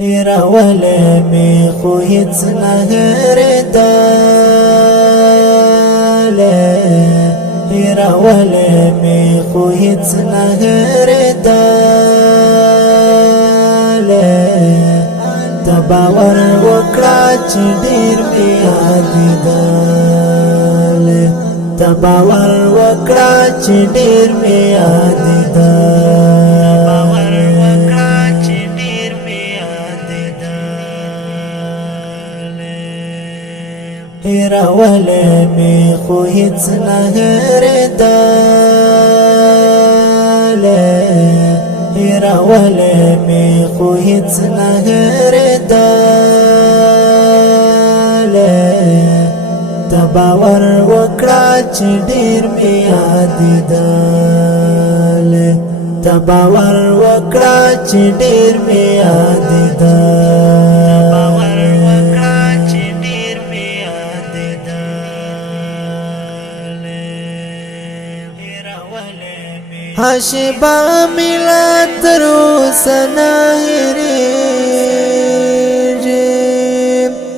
هیرولې مې خو هیڅ نه هېرېدلې هیرولې مې خو هیڅ نه هېرېدلې ته باور وکړه چې ډېر مې یادېدلې ته باور وکړه چې ډېر مې یادېدلې هیرولې مې خو هیڅ نه هېرېدلې هیرولې مې خو هیڅ نه هېرېدلې ته باور وکړه چې ډېر مې یادېدلې ته باور وکړه چې ډېر مې یادېدلې حشبا ملا تر اوسه نه هېرېږي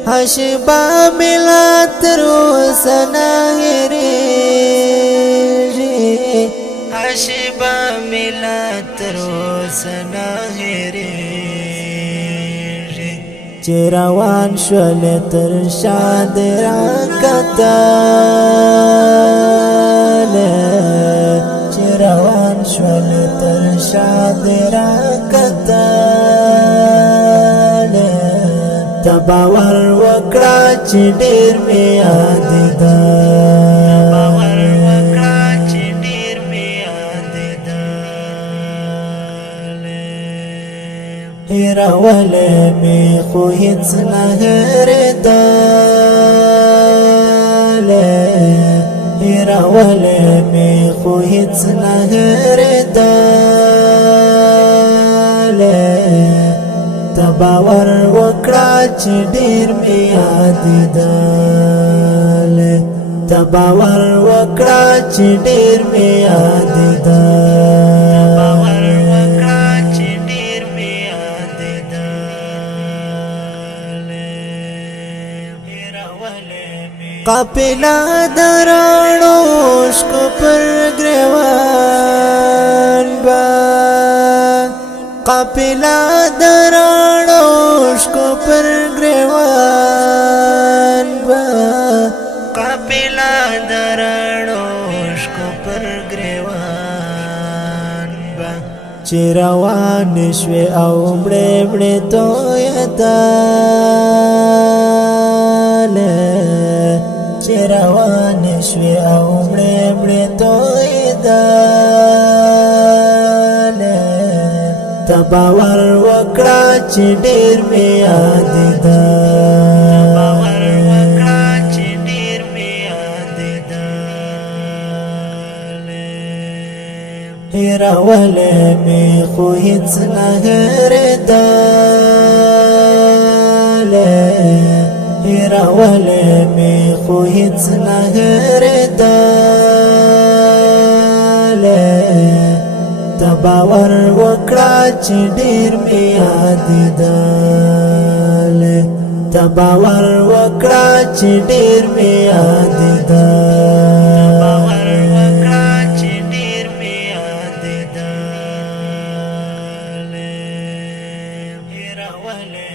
حشبا ملا تر اوسه نه هېرېږي حشبا ملا تر اوسه نه هېرېږي چې روان شولې تر شا دې راکتلې روان شول تر شا دې راکتلې ته باور وکړه چې ډېر مې یادېدلې باور وکړه چې ډېر مې یادېدلې هېرولې مې خو هیڅ نه هېرېدلې هیرولې مې خو هیڅ نه هېرېدلې ته باور وکړه چې ډېر مې یادېدلې ته باور وکړه چې ډېر مې یادېدلې باور وکړه چې ډېر مې یادېدلې هېرولې قافله دراڼو شکو پر ګریوان با قافله دراڼو شکو پر ګریوان با قافله دراڼو شکو پر ګریوان با چې روان شوې او مړې مړې تویدلې چې روان شوې او مړې مړې تویدلې ته باور وکړه چې ډېر مې یادېدلې باور وکړه چې ډېر مې یادېدلې هېرولې مې خو هیڅ نه هېرېدلې هېرولې مې خو هیڅ نه هېرېدلې ته باور وکړه چې ډېر مې یادېدلې ته باور وکړه چې ډېر مې یادېدلې باور وکړه چې ډېر مې یادېدلې هېرولې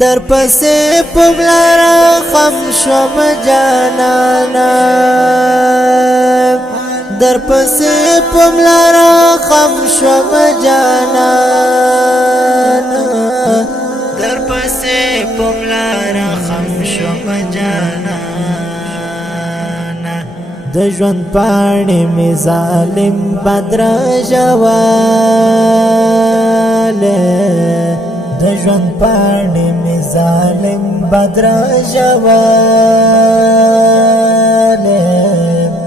در پسې په لاره خم شوم جانانا در پسې په لاره خم شوم جانانا در پسې په لاره خم شوم جانانا د ژوند پاڼې مې ظالم بدر ژولې د ژوند پاڼې مې ظالم بدر ژولې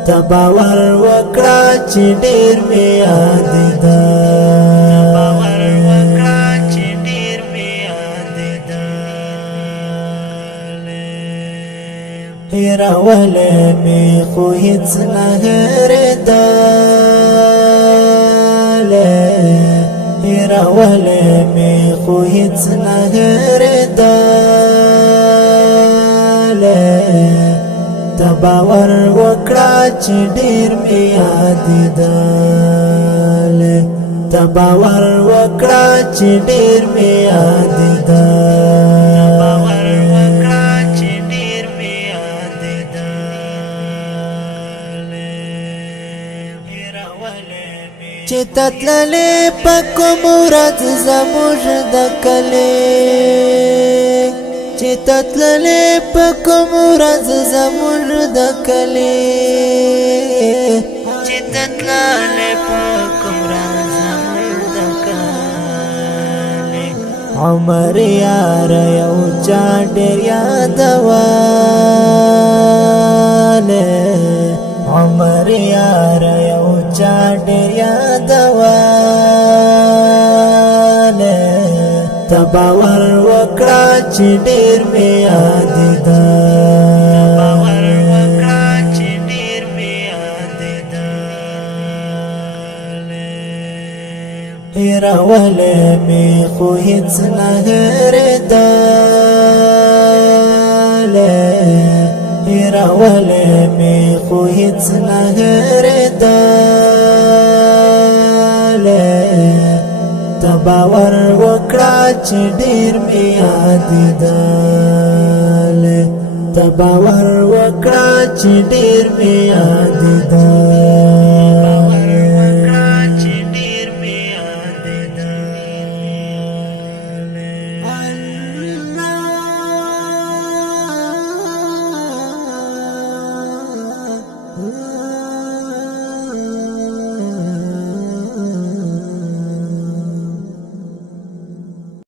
ته باور وکړه چې ډېر مې یادېدلې باور وکړه چې ډېر مې یادېدلې هېرولې مې خو هیڅ نه هېرېدلې هیرولې مې خو هیڅ نه هېرېدلې ته باور وکړه چې ډېر مې یادېدلې ته باور وکړه چې ډېر مې چې تتللې په کوم ورځ زموږ د کلي چې تتللې په کوم ورځ زموږ د کلي چې تتللې په کوم ورځ زموږ د کلي عمر یار یو چا ډېر یادواله عمر یار یو چا ډېر یادواله ته باور وکړه چې ډېر مې یادېدلې هېرولې مې خو هیڅ نه هېرېدلې هېرولې مې خو هیڅ نه هېرېدلې ته باور وکړه چې ډېر مې یادېدلې ته باور وکړه چې ډېر مې یادېدلې